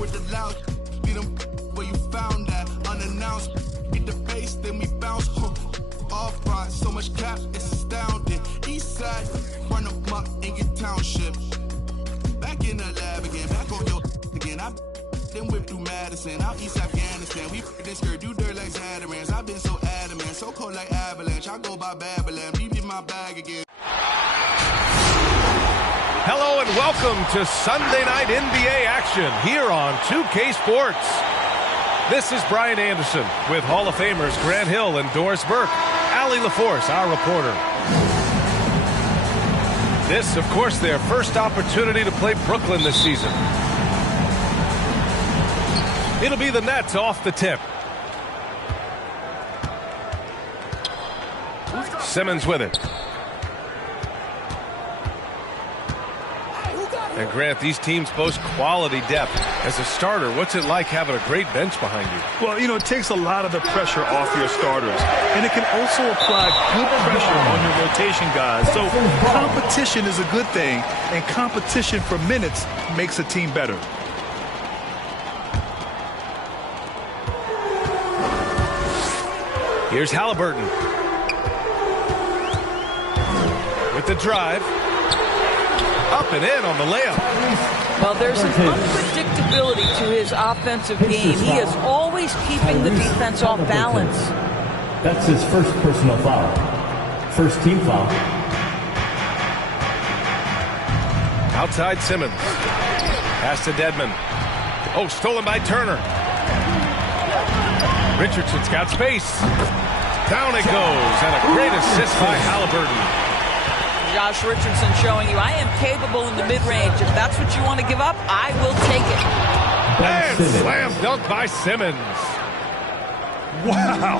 with the loud. Beat them where you found that. Unannounced. Get the bass, then we bounce. Off ride, so much cap, it's astounding. East side, run amok in your township. Back in the lab again, back on your again. I then whip through Madison, out East Afghanistan. We this skirt, do dirt like Zatarans. I've been so adamant, so cold like avalanche. I go by Babylon, leave in my bag again. Hello and welcome to Sunday Night NBA action here on 2K Sports. This is Brian Anderson with Hall of Famers Grant Hill and Doris Burke. Allie LaForce, our reporter. This, of course, their first opportunity to play Brooklyn this season. It'll be the Nets off the tip. Simmons with it. And Grant, these teams boast quality depth. As a starter, what's it like having a great bench behind you? Well, it takes a lot of the pressure off your starters. And it can also apply good pressure on your rotation guys. So competition is a good thing, and competition for minutes makes a team better. Here's Halliburton. With the drive. Up and in on the layup. Well, there's an unpredictability to his offensive game. He is always keeping the defense off balance. That's his first personal foul. First team foul. Outside Simmons. Pass to Dedmon. Oh, stolen by Turner. Richardson's got space. Down it goes. And a great assist by Halliburton. Josh Richardson showing you I am capable in the mid-range. If that's what you want to give up, I will take it. And slam dunk by Simmons. Wow.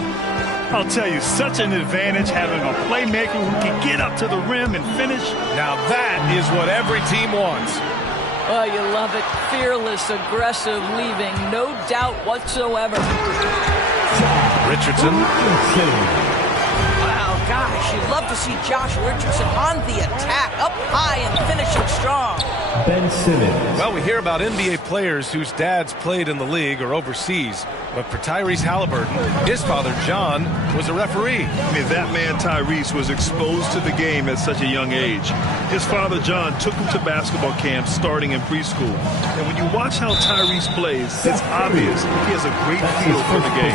I'll tell you, such an advantage having a playmaker who can get up to the rim and finish. Now that is what every team wants. Oh, you love it. Fearless, aggressive, leaving. No doubt whatsoever. Richardson. Gosh, you'd love to see Josh Richardson on the attack, up high and finishing strong. Ben Simmons. Well, we hear about NBA players whose dads played in the league or overseas, but for Tyrese Halliburton, his father, John, was a referee. That man, Tyrese, was exposed to the game at such a young age. His father, John, took him to basketball camps starting in preschool. And when you watch how Tyrese plays, it's obvious he has a great feel for the game.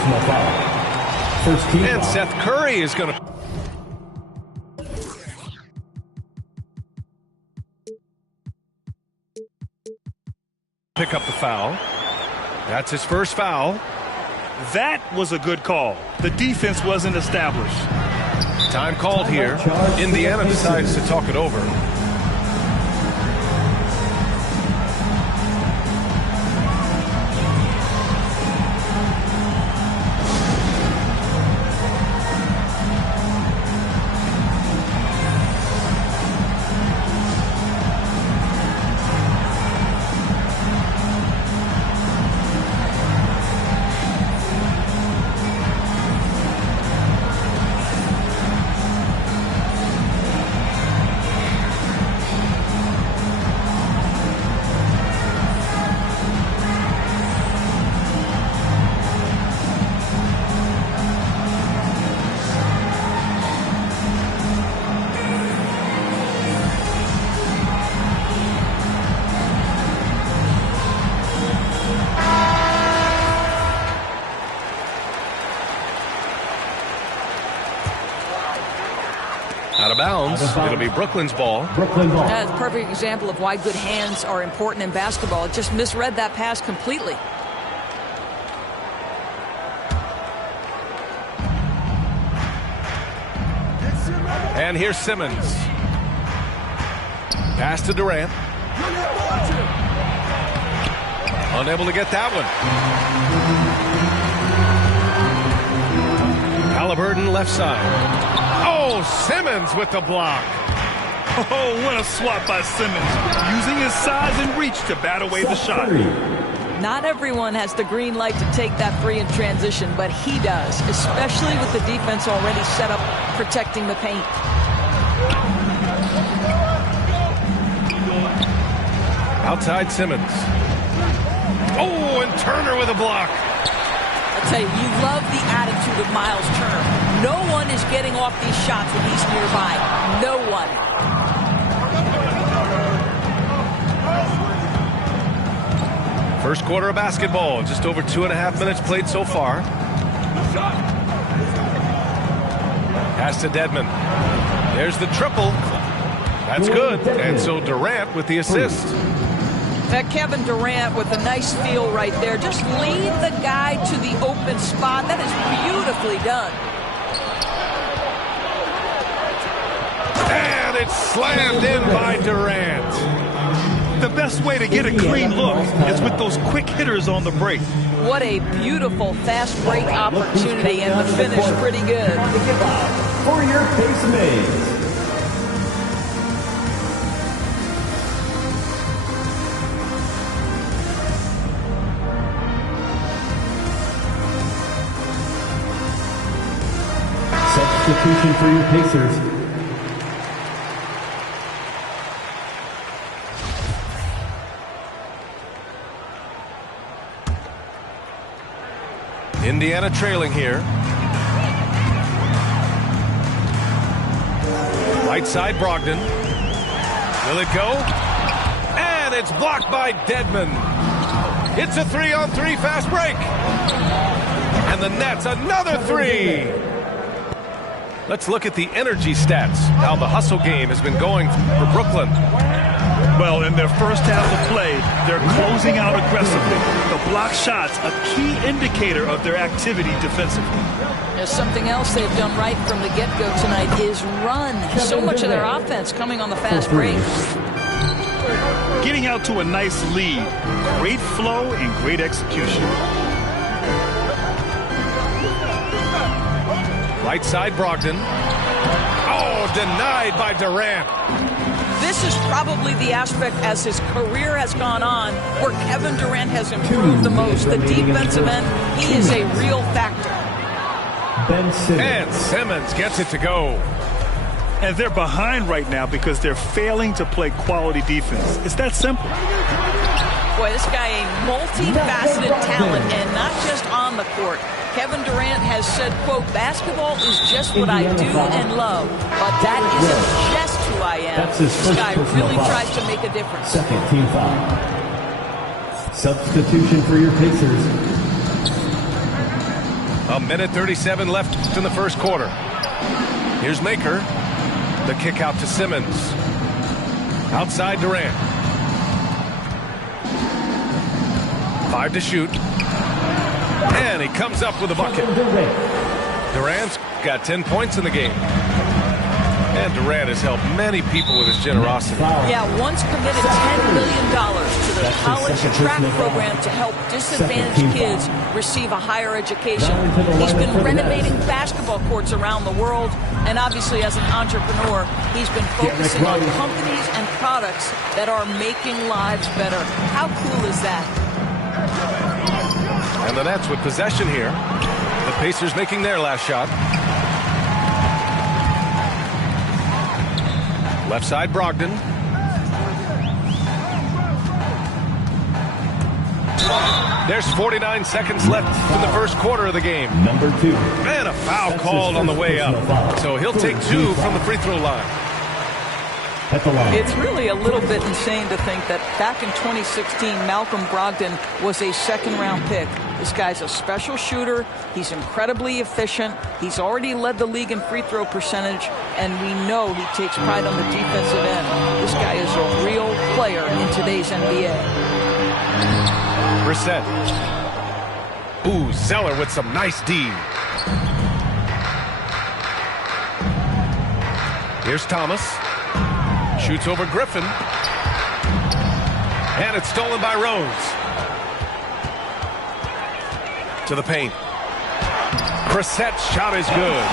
First team and Seth Curry is going to pick up the foul. That's his first foul. That was a good call. The defense wasn't established. Time called here. Indiana decides to talk it over. Out of bounds. It'll be Brooklyn's ball. That's a perfect example of why good hands are important in basketball. It just misread that pass completely. And here's Simmons. Pass to Durant. Unable to get that one. Halliburton left side. Oh, Simmons with the block. Oh, what a swat by Simmons. Using his size and reach to bat away the shot. Not everyone has the green light to take that three in transition, but he does, especially with the defense already set up protecting the paint. Outside Simmons. Oh, and Turner with a block. I tell you, you love the attitude of Miles Turner. No one is getting off these shots when he's nearby. No one. First quarter of basketball, just over 2.5 minutes played so far. Pass to Dedmon. There's the triple. That's good. And so Durant with the assist. That Kevin Durant with a nice feel right there. Just lead the guy to the open spot. That is beautifully done. And it's slammed in by Durant. The best way to get a clean look is with those quick hitters on the break. What a beautiful fast break opportunity, and the finish pretty good. For your Pace Maze. Substitution for your Pacers. Indiana trailing here. Right side, Brogdon. Will it go? And it's blocked by Dedmon. It's a 3-on-3 fast break. And the Nets another three. Let's look at the energy stats. How the hustle game has been going for Brooklyn. Well, in their first half of play, they're closing out aggressively. The block shots, a key indicator of their activity defensively. There's something else they've done right from the get-go tonight is run. So much of their offense coming on the fast break. Getting out to a nice lead. Great flow and great execution. Right side, Brogdon. Oh, denied by Durant. This is probably the aspect as his career has gone on where Kevin Durant has improved the most. The defensive end, he is a real factor. Ben Simmons. And Simmons gets it to go. And they're behind right now because they're failing to play quality defense. It's that simple. Boy, this guy a multifaceted talent, and not just on the court. Kevin Durant has said, quote, basketball is just what I do and love, but that isn't just who I am. This guy really tries to make a difference. Second team foul. Substitution for your Pacers. A minute 37 left in the first quarter. Here's Maker. The kick out to Simmons. Outside Durant. 5 to shoot. And he comes up with a bucket. Durant's got 10 points in the game. And Durant has helped many people with his generosity. Yeah, once committed $10 million to the college track program to help disadvantaged kids receive a higher education. He's been renovating basketball courts around the world. And obviously, as an entrepreneur, he's been focusing on companies and products that are making lives better. How cool is that? And the Nets with possession here. The Pacers making their last shot. Left side, Brogdon. There's 49 seconds left in the first quarter of the game. Number 2. And a foul called on the way up. So he'll take 2 from the free throw line. At the line. It's really a little bit insane to think that back in 2016, Malcolm Brogdon was a second-round pick. This guy's a special shooter. He's incredibly efficient. He's already led the league in free throw percentage, and we know he takes pride on the defensive end. This guy is a real player in today's NBA. Brissett. Ooh, Zeller with some nice D. Here's Thomas. Shoots over Griffin. And it's stolen by Rose. To the paint. Brissett's shot is good.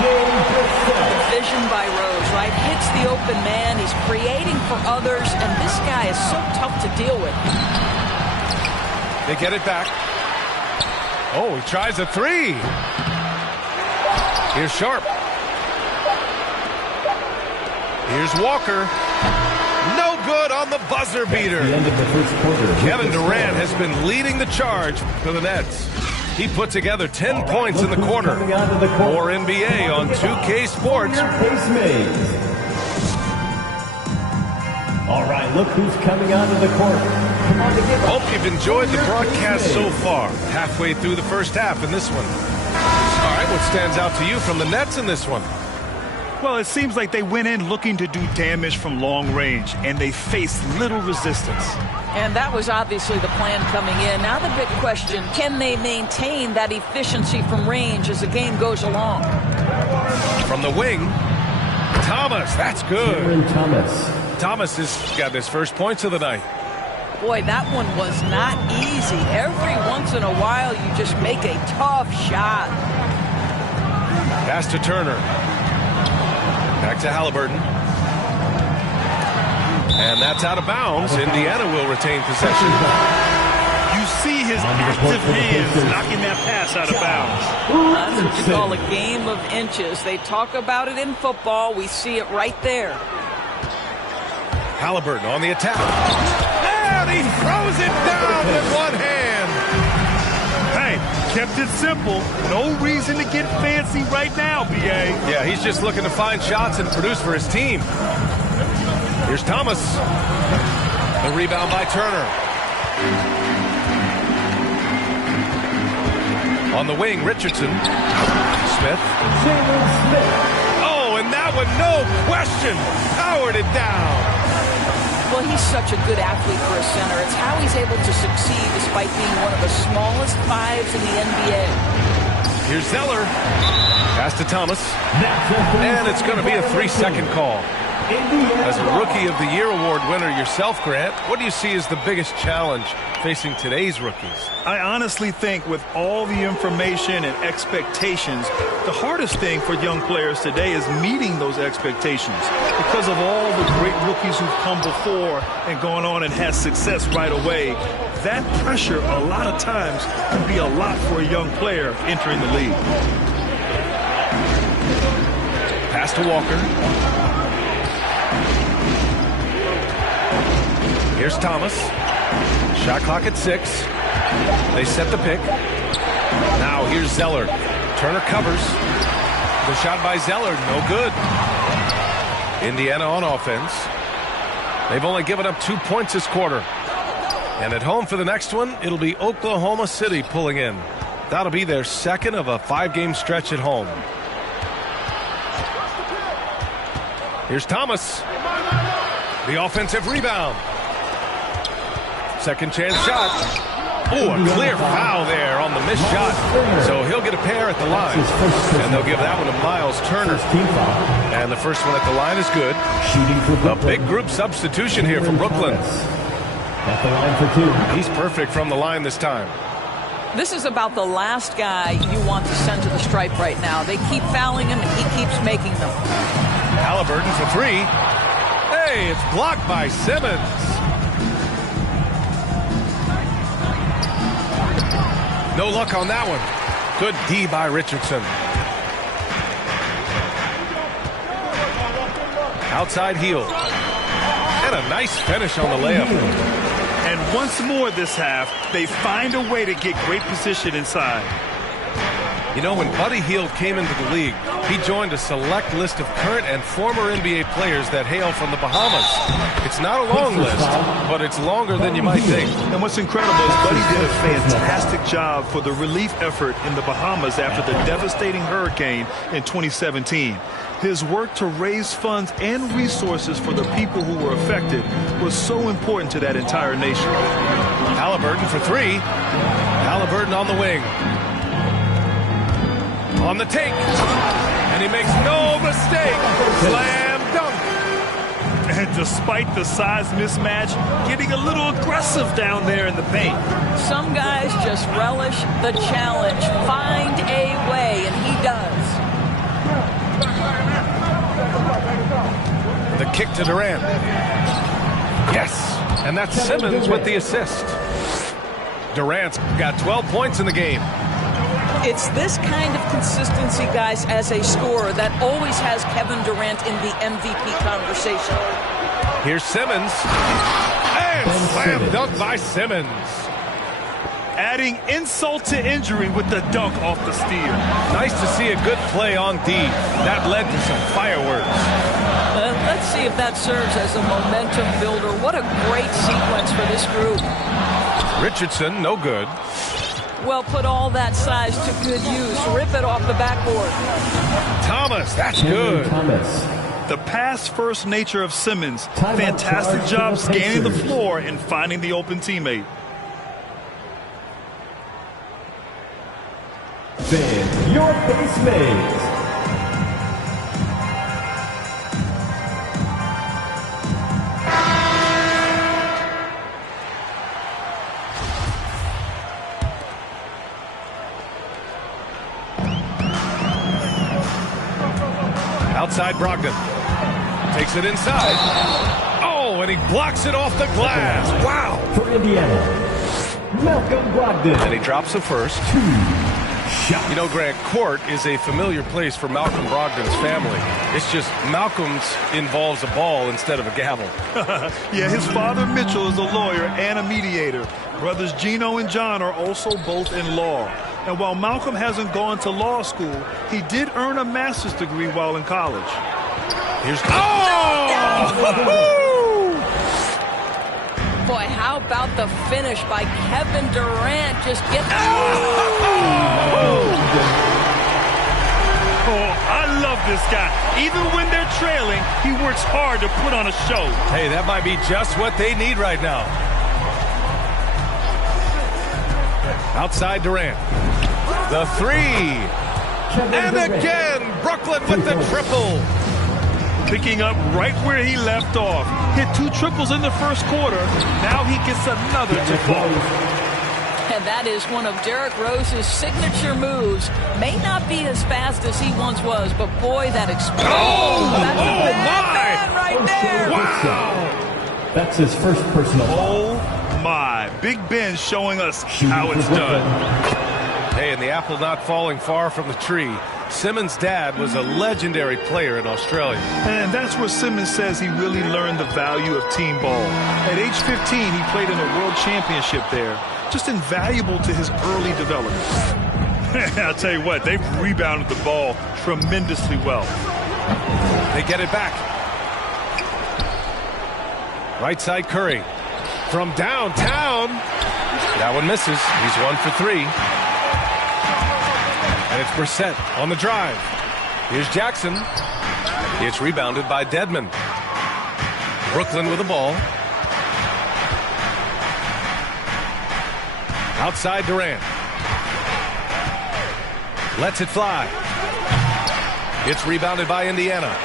Vision by Rose, right? Hits the open man. He's creating for others, and this guy is so tough to deal with. They get it back. Oh, he tries a 3. Here's Sharp. Here's Walker. No good on the buzzer beater. The end of the first quarter. Kevin Durant has been leading the charge for the Nets. He put together 10 points in the quarter. More NBA on 2K Sports. All right, look who's coming onto the court. Come on, hope you've enjoyed the broadcast so far. Halfway through the first half in this one. All right, what stands out to you from the Nets in this one? Well, it seems like they went in looking to do damage from long range, and they faced little resistance. And that was obviously the plan coming in. Now the big question, can they maintain that efficiency from range as the game goes along? From the wing, Thomas, that's good. Thomas has got his first points of the night. Boy, that one was not easy. Every once in a while, you just make a tough shot. Pass to Turner. Back to Halliburton. And that's out of bounds. Indiana will retain possession. You see his active hands knocking that pass out of bounds. That's what you call a game of inches. They talk about it in football. We see it right there. Halliburton on the attack. And he throws it down with one hand. Hey, kept it simple. No reason to get fancy right now, B.A. Yeah, he's just looking to find shots and produce for his team. Here's Thomas. The rebound by Turner. On the wing, Richardson. Smith. Oh, and that one, no question, powered it down. Well, he's such a good athlete for a center. It's how he's able to succeed despite being one of the smallest fives in the NBA. Here's Zeller. Pass to Thomas. And it's going to be a 3-second call. As a Rookie of the Year award winner yourself, Grant, what do you see as the biggest challenge facing today's rookies? I honestly think with all the information and expectations, the hardest thing for young players today is meeting those expectations. Because of all the great rookies who've come before and gone on and had success right away, that pressure a lot of times can be a lot for a young player entering the league. Pass to Walker. Here's Thomas. Shot clock at 6. They set the pick. Now here's Zeller. Turner covers. The shot by Zeller, no good. Indiana on offense. They've only given up 2 points this quarter. And at home for the next one, it'll be Oklahoma City pulling in. That'll be their second of a 5-game stretch at home. Here's Thomas. The offensive rebound. Second chance shot. Oh, a clear foul there on the missed shot. So he'll get a pair at the line. And they'll give that one to Miles Turner. And the first one at the line is good. A big group substitution here for Brooklyn. At the line for 2. He's perfect from the line this time. This is about the last guy you want to send to the stripe right now. They keep fouling him, and he keeps making them. Halliburton for 3. Hey, it's blocked by Simmons. No luck on that one. Good D by Richardson. Outside heel. And a nice finish on the layup. And once more this half, they find a way to get great position inside. You know, when Buddy Hield came into the league, he joined a select list of current and former NBA players that hail from the Bahamas. It's not a long list, but it's longer than you might think. And what's incredible is Buddy did a fantastic job for the relief effort in the Bahamas after the devastating hurricane in 2017. His work to raise funds and resources for the people who were affected was so important to that entire nation. Halliburton for 3. Halliburton on the wing. On the take. And he makes no mistake. Slam dunk. And despite the size mismatch, getting a little aggressive down there in the paint. Some guys just relish the challenge. Find a way, and he does. The kick to Durant. Yes. And that's Simmons with the assist. Durant's got 12 points in the game. It's this kind of consistency, guys, as a scorer that always has Kevin Durant in the MVP conversation. Here's Simmons. And slam dunk by Simmons. Adding insult to injury with the dunk off the steal. Nice to see a good play on D. That led to some fireworks. Let's see if that serves as a momentum builder. What a great sequence for this group. Richardson, no good. Well, put all that size to good use. Rip it off the backboard. Thomas, that's good. Thomas. The pass-first nature of Simmons. Timeout Fantastic charge job for the scanning the Pacers. floor and finding the open teammate. Then your base mates. Outside Brogdon. Takes it inside. Oh, and he blocks it off the glass. Wow. For Indiana, Malcolm Brogdon. And he drops the first. Shot. You know, Grant, court is a familiar place for Malcolm Brogdon's family. It's just Malcolm's involves a ball instead of a gavel. Yeah, his father Mitchell is a lawyer and a mediator. Brothers Gino and John are also both in law. And while Malcolm hasn't gone to law school, he did earn a master's degree while in college. Here's Boy, how about the finish by Kevin Durant? Just get... Oh, I love this guy. Even when they're trailing, he works hard to put on a show. Hey, that might be just what they need right now. Outside Durant. The three. And again, Brooklyn with the triple. Picking up right where he left off. Hit 2 triples in the first quarter. Now he gets another to fall. And that is one of Derrick Rose's signature moves. May not be as fast as he once was, but boy, that explosion. That's a bad man right there. Wow. That's his first personal foul. Oh my. Big Ben showing us how it's done. Hey, and the apple not falling far from the tree. Simmons' dad was a legendary player in Australia. And that's where Simmons says he really learned the value of team ball. At age 15, he played in a world championship there. Just invaluable to his early development. I'll tell you what, they've rebounded the ball tremendously well. They get it back. Right side Curry. From downtown. That one misses. He's 1 for 3. And it's Brissett on the drive. Here's Jackson. It's rebounded by Dedmon. Brooklyn with the ball. Outside Durant. Lets it fly. It's rebounded by Indiana.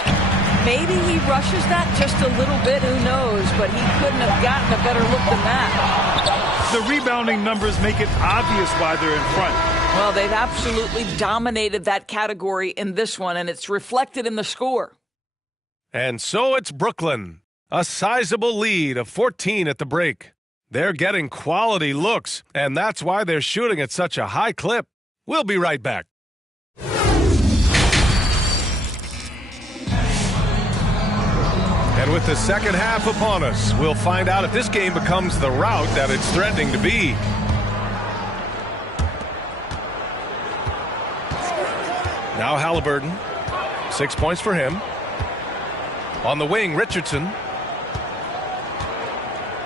Maybe he rushes that just a little bit, who knows, but he couldn't have gotten a better look than that. The rebounding numbers make it obvious why they're in front. Well, they've absolutely dominated that category in this one, and it's reflected in the score. And so it's Brooklyn. A sizable lead of 14 at the break. They're getting quality looks, and that's why they're shooting at such a high clip. We'll be right back. And with the second half upon us, we'll find out if this game becomes the rout that it's threatening to be. Now Halliburton, 6 points for him. On the wing, Richardson.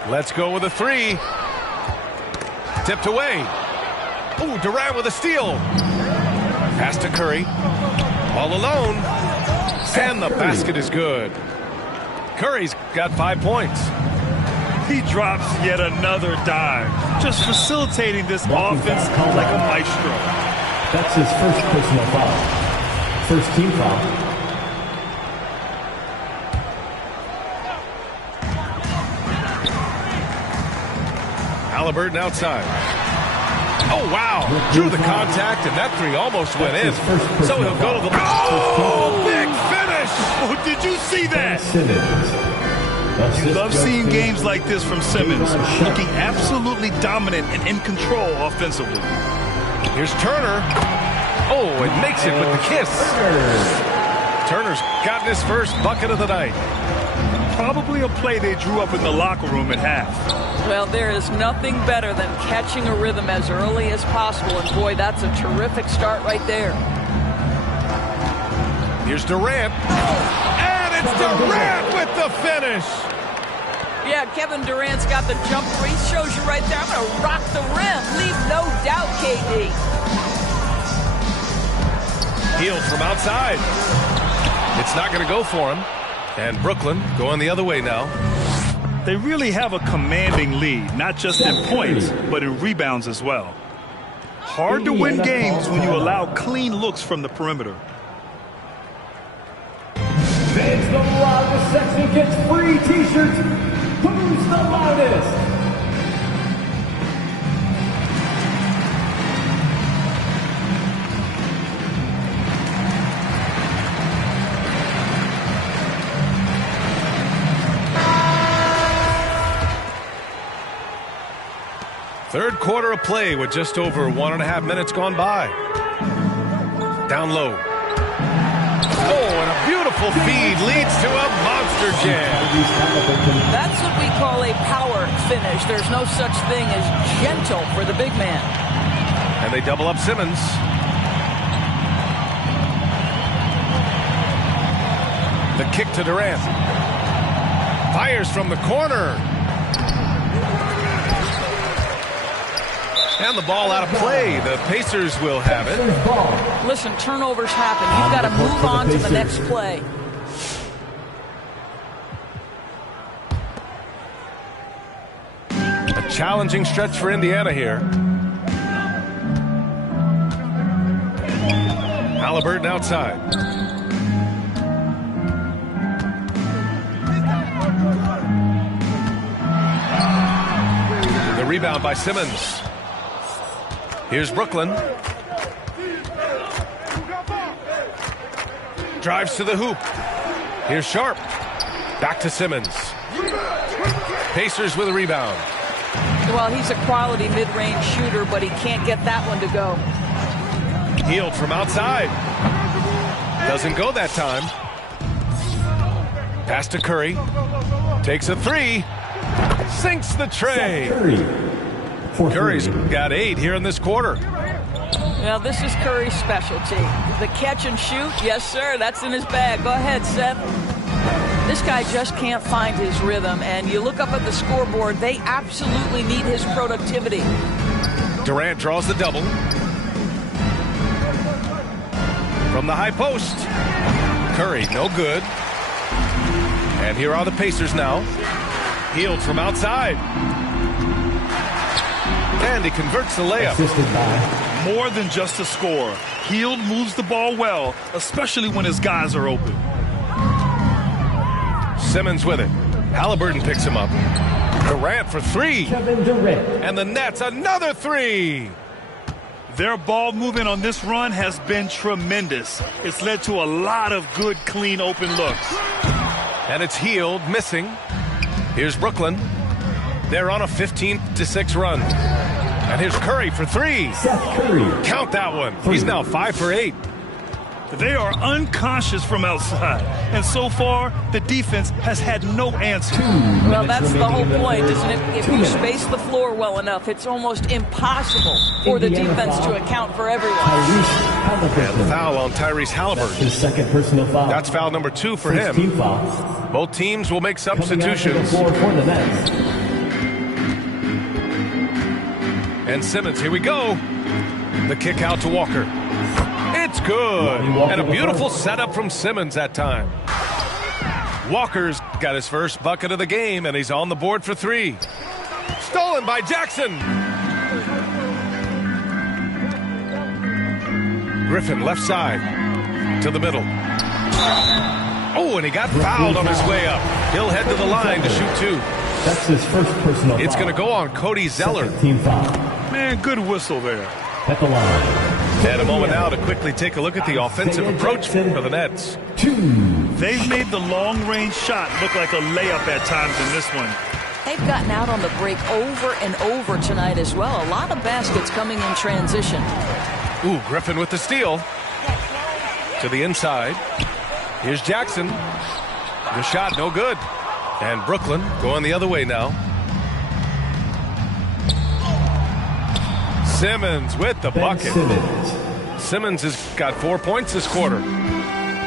Let's go with a 3. Tipped away. Oh, Durant with a steal. Pass to Curry. All alone. And the basket is good. Curry's got 5 points. He drops yet another dime. Just facilitating this offense like a maestro. That's his first personal foul. First team foul. Halliburton outside. Oh, wow. Drew the contact, and that 3 almost went in. So he'll go to the... Oh, big finish! Oh, did you see that? Simmons. You love seeing games like this from Simmons, looking absolutely dominant and in control offensively. Here's Turner. Oh, it makes it with the kiss. Turner's gotten his first bucket of the night. Probably a play they drew up in the locker room at half. Well, there is nothing better than catching a rhythm as early as possible, and boy, that's a terrific start right there. Here's Durant, and it's Durant with the finish. Yeah, Kevin Durant's got the jump where he shows you right there. I'm going to rock the rim. Leave no doubt, KD. Hield from outside. It's not going to go for him. And Brooklyn going the other way now. They really have a commanding lead, not just in points, but in rebounds as well. Hard to win games when you allow clean looks from the perimeter. Fans the loudest section gets free t-shirts. Who's the loudest? Third quarter of play with just over 1.5 minutes gone by. Down low. Oh, and a beautiful feed leads to a monster jam. That's what we call a power finish. There's no such thing as gentle for the big man. And they double up Simmons. The kick to Durant. Fires from the corner. And the ball out of play. The Pacers will have it. Listen, turnovers happen. You've got to move on to the next play. A challenging stretch for Indiana here. Haliburton outside. The rebound by Simmons. Here's Brooklyn. Drives to the hoop. Here's Sharp. Back to Simmons. Pacers with a rebound. Well, he's a quality mid-range shooter, but he can't get that one to go. Hield from outside. Doesn't go that time. Pass to Curry. Takes a three. Sinks the tray. Curry's got 8 here in this quarter. Now, this is Curry's specialty. The catch and shoot, yes, sir, that's in his bag. Go ahead, Seth. This guy just can't find his rhythm, and you look up at the scoreboard, they absolutely need his productivity. Durant draws the double. From the high post. Curry, no good. And here are the Pacers now. Hield from outside. And he converts the layup. More than just a score. Hield moves the ball well, especially when his guys are open. Simmons with it. Haliburton picks him up. Durant for 3. Kevin Durant. And the Nets another 3. Their ball movement on this run has been tremendous. It's led to a lot of good, clean, open looks. And it's Hield missing. Here's Brooklyn. They're on a 15-6 run. And here's Curry for 3. Seth Curry. Count that one. He's now 5 for 8. They are unconscious from outside. And so far, the defense has had no answer. Well, that's the whole point, isn't it? If you space the floor well enough, it's almost impossible for the defense to account for everyone. And the foul on Tyrese Haliburton. His second personal foul. That's foul number 2 for him. Team foul. Both teams will make substitutions. For the Nets. And Simmons, here we go. The kick out to Walker. It's good. And a beautiful setup from Simmons that time. Walker's got his first bucket of the game, and he's on the board for 3. Stolen by Jackson. Griffin left side to the middle. Oh, and he got fouled on his way up. He'll head to the line to shoot 2. That's his first personal foul. It's going to go on Cody Zeller. Team foul. Man, good whistle there. At the line. And a moment now to quickly take a look at the offensive approach for the Nets. 2. They've made the long-range shot look like a layup at times in this one. They've gotten out on the break over and over tonight as well. A lot of baskets coming in transition. Ooh, Griffin with the steal. To the inside. Here's Jackson. The shot, no good. And Brooklyn going the other way now. Simmons with the bucket. Simmons has got 4 points this quarter.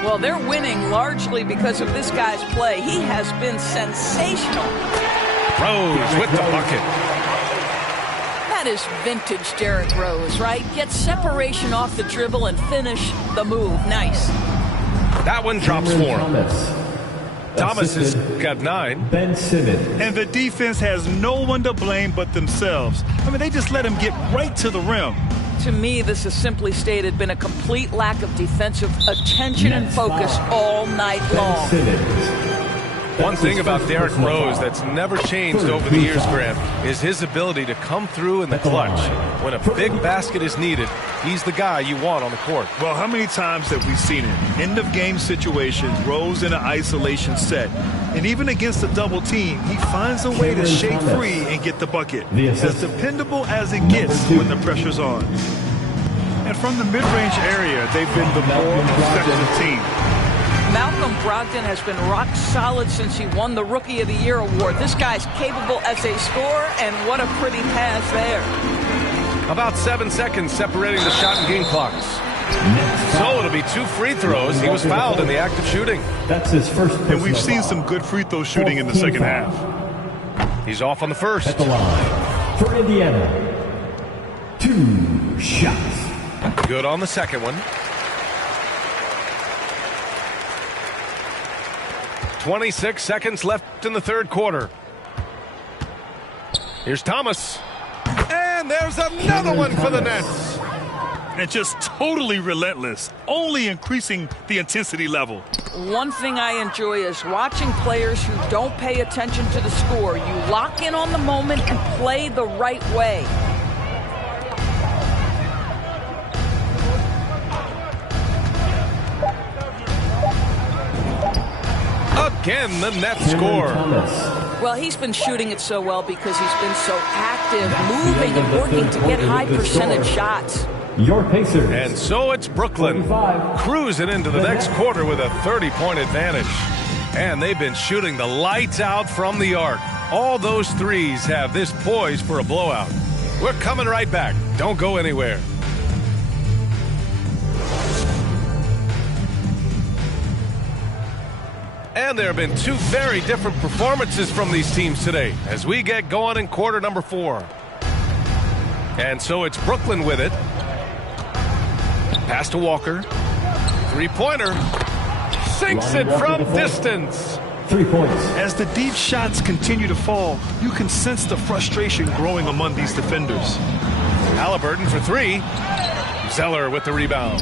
Well, they're winning largely because of this guy's play. He has been sensational. Rose with the bucket. That is vintage Derrick Rose, right? Get separation off the dribble and finish the move. Nice. That one drops for him. Thomas has got 9. Ben Simmons. And the defense has no one to blame but themselves. I mean, they just let him get right to the rim. To me, this has simply stated been a complete lack of defensive attention and focus all night long. One thing about Derrick Rose that's never changed over the years, Grant, is his ability to come through in the clutch. When a big basket is needed, he's the guy you want on the court. Well, how many times have we seen it? End-of-game situations, Rose in an isolation set. And even against a double team, he finds a way to shake free and get the bucket. As dependable as it gets when the pressure's on. And from the mid-range area, they've been the more effective team. Malcolm Brogdon has been rock solid since he won the Rookie of the Year award. This guy's capable as a scorer, and what a pretty pass there. About 7 seconds separating the shot and game clocks. So it'll be 2 free throws. He was fouled in the act of shooting. That's his first. And we've seen some good free throw shooting in the second half. He's off on the first. At the line for Indiana. 2 shots. Good on the second one. 26 seconds left in the third quarter. Here's Thomas. And there's another one for the Nets. And just totally relentless, only increasing the intensity level. One thing I enjoy is watching players who don't pay attention to the score. You lock in on the moment and play the right way. Again, the Nets score. Well, he's been shooting it so well because he's been so active, moving and working to get high percentage shots. Your Pacers. And so it's Brooklyn cruising into the next quarter with a 30-point advantage. And they've been shooting the lights out from the arc. All those threes have this poised for a blowout. We're coming right back. Don't go anywhere. And there have been 2 very different performances from these teams today as we get going in quarter number 4. And so it's Brooklyn with it. Pass to Walker. 3-pointer. Sinks it from distance. 3 points. As the deep shots continue to fall, you can sense the frustration growing among these defenders. Halliburton for 3. Zeller with the rebound.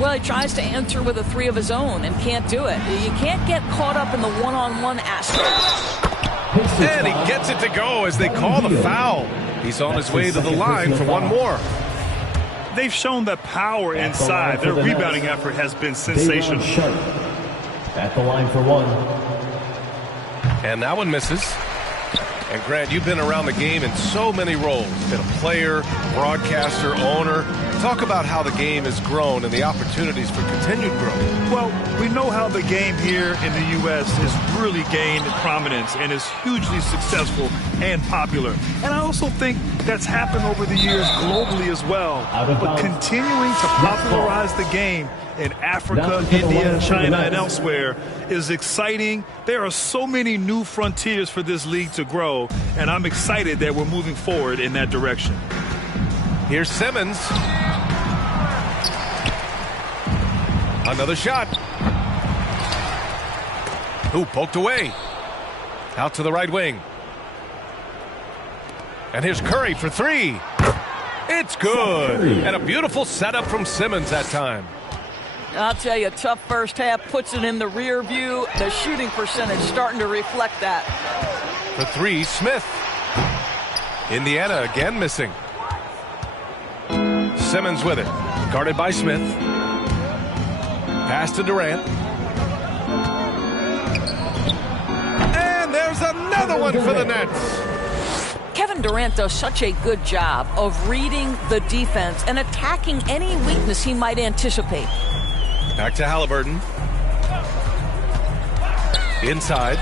Well, he tries to answer with a 3 of his own and can't do it. You can't get caught up in the one-on-one aspect. And he gets it to go as they call the foul. He's on his way to the line for one more. They've shown the power inside. Their rebounding effort has been sensational. At the line for 1. And that one misses. And Grant, you've been around the game in so many roles. Been a player, broadcaster, owner. Talk about how the game has grown and the opportunities for continued growth. Well, we know how the game here in the U.S. has really gained prominence and is hugely successful and popular. And I also think that's happened over the years globally as well. But continuing to popularize the game in Africa, India, China, and elsewhere is exciting. There are so many new frontiers for this league to grow, and I'm excited that we're moving forward in that direction. Here's Simmons. Another shot. Ooh, poked away. Out to the right wing. And here's Curry for 3. It's good. And a beautiful setup from Simmons that time. I'll tell you, tough first half, puts it in the rear view. The shooting percentage starting to reflect that. For 3, Smith. Indiana again missing. Simmons with it. Guarded by Smith. Pass to Durant. And there's another one for the Nets. Kevin Durant does such a good job of reading the defense and attacking any weakness he might anticipate. Back to Halliburton. Inside.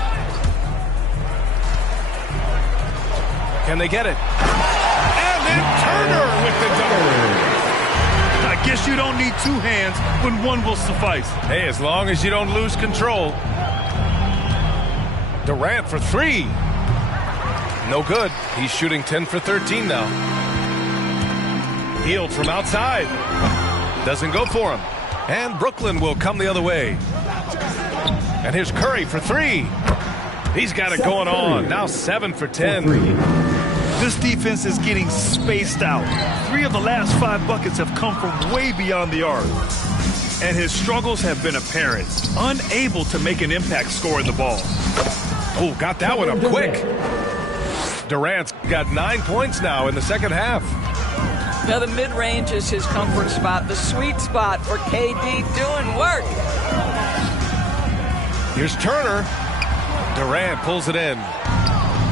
Can they get it? And then Turner with the dunk. I guess you don't need two hands when one will suffice. Hey, as long as you don't lose control. Durant for three. No good. He's shooting 10 for 13 now. Hield from outside. Doesn't go for him. And Brooklyn will come the other way. And here's Curry for three. He's got it going on. Now 7 for 10. This defense is getting spaced out. 3 of the last 5 buckets have come from way beyond the arc. And his struggles have been apparent. Unable to make an impact scoring the ball. Oh, got that one up quick. Durant's got 9 points now in the second half. Now the mid-range is his comfort spot, the sweet spot for KD doing work. Here's Turner. Durant pulls it in.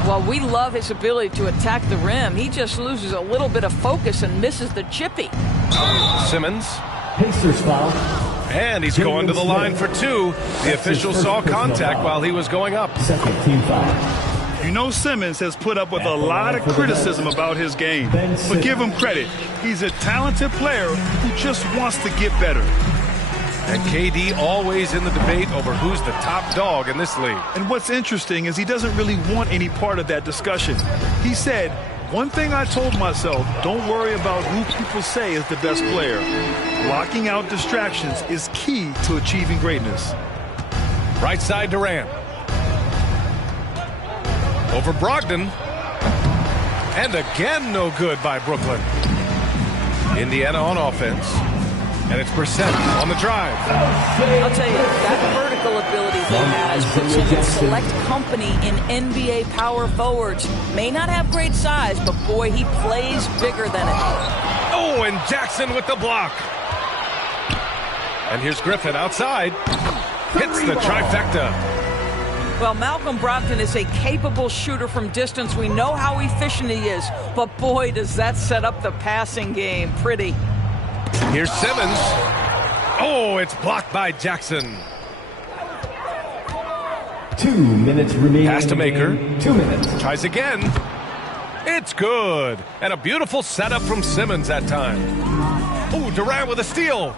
While we love his ability to attack the rim, he just loses a little bit of focus and misses the chippy. Simmons. Pacers foul. And he's going to the line for 2. The official saw contact while he was going up. Second team foul. You know Simmons has put up with a lot of criticism about his game. But give him credit. He's a talented player who just wants to get better. And KD always in the debate over who's the top dog in this league. And what's interesting is he doesn't really want any part of that discussion. He said, one thing I told myself, don't worry about who people say is the best player. Blocking out distractions is key to achieving greatness. Right side Durant. Over Brogdon. And again no good by Brooklyn. Indiana on offense. And it's Brissett on the drive. I'll tell you, that vertical ability he has puts him in select company in NBA power forwards. May not have great size, but boy, he plays bigger than it. Oh, and Jackson with the block. And here's Griffin outside. Hits the trifecta. Well, Malcolm Brogdon is a capable shooter from distance. We know how efficient he is, but boy, does that set up the passing game pretty. Here's Simmons. Oh, it's blocked by Jackson. 2 minutes remaining. Pass to Maker. 2 minutes. Tries again. It's good. And a beautiful setup from Simmons that time. Oh, Durant with a steal.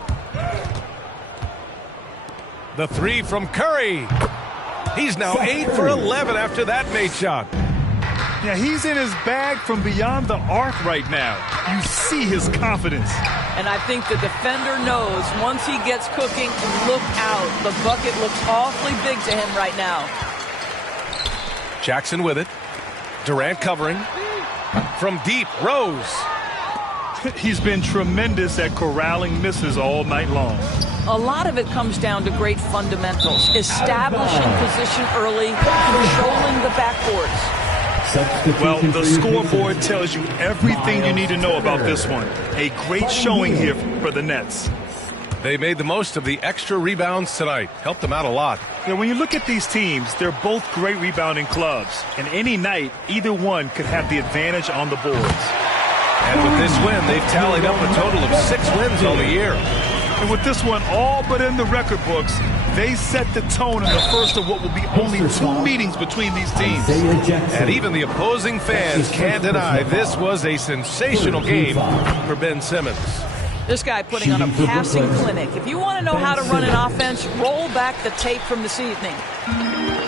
The three from Curry. He's now 8 for 11 after that made shot. Yeah, he's in his bag from beyond the arc right now. You see his confidence. And I think the defender knows once he gets cooking, look out. The bucket looks awfully big to him right now. Jackson with it. Durant covering. From deep, Rose. He's been tremendous at corralling misses all night long. A lot of it comes down to great fundamentals. Establishing position early, controlling the backboards. Well, the scoreboard tells you everything you need to know about this one. A great showing here for the Nets. They made the most of the extra rebounds tonight. Helped them out a lot. Yeah, when you look at these teams, they're both great rebounding clubs. And any night, either one could have the advantage on the boards. And with this win, they've tallied up a total of 6 wins on the year. And with this one all but in the record books, they set the tone in the first of what will be only 2 meetings between these teams. And even the opposing fans can't deny this was a sensational game for Ben Simmons. This guy putting on a passing clinic. If you want to know how to run an offense, roll back the tape from this evening.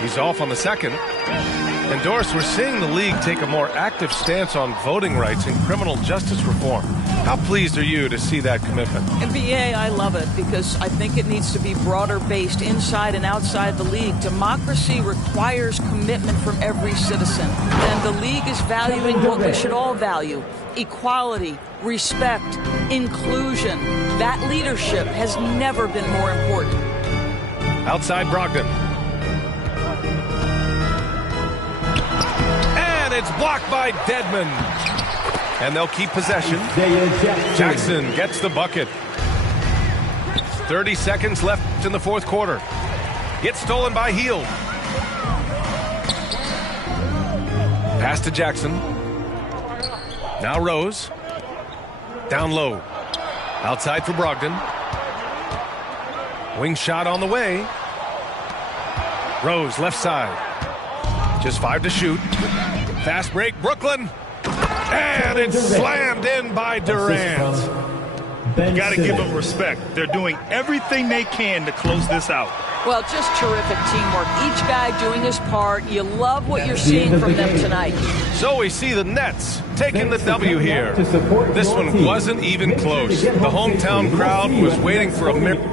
He's off on the second. And Doris, we're seeing the league take a more active stance on voting rights and criminal justice reform. How pleased are you to see that commitment? NBA, I love it because I think it needs to be broader based inside and outside the league. Democracy requires commitment from every citizen. And the league is valuing what we should all value: equality, respect, inclusion. That leadership has never been more important. Outside Brogdon. And it's blocked by Dedmon. And they'll keep possession. Jackson gets the bucket. 30 seconds left in the fourth quarter. Gets stolen by Hield. Pass to Jackson. Now Rose. Down low. Outside for Brogdon. Wing shot on the way. Rose left side. Just 5 to shoot. Fast break, Brooklyn. And it's slammed in by Durant. You got to give them respect. They're doing everything they can to close this out. Well, just terrific teamwork. Each guy doing his part. You love what you're seeing from them tonight. So we see the Nets taking the W here. This one wasn't even close. The hometown crowd was waiting for a miracle.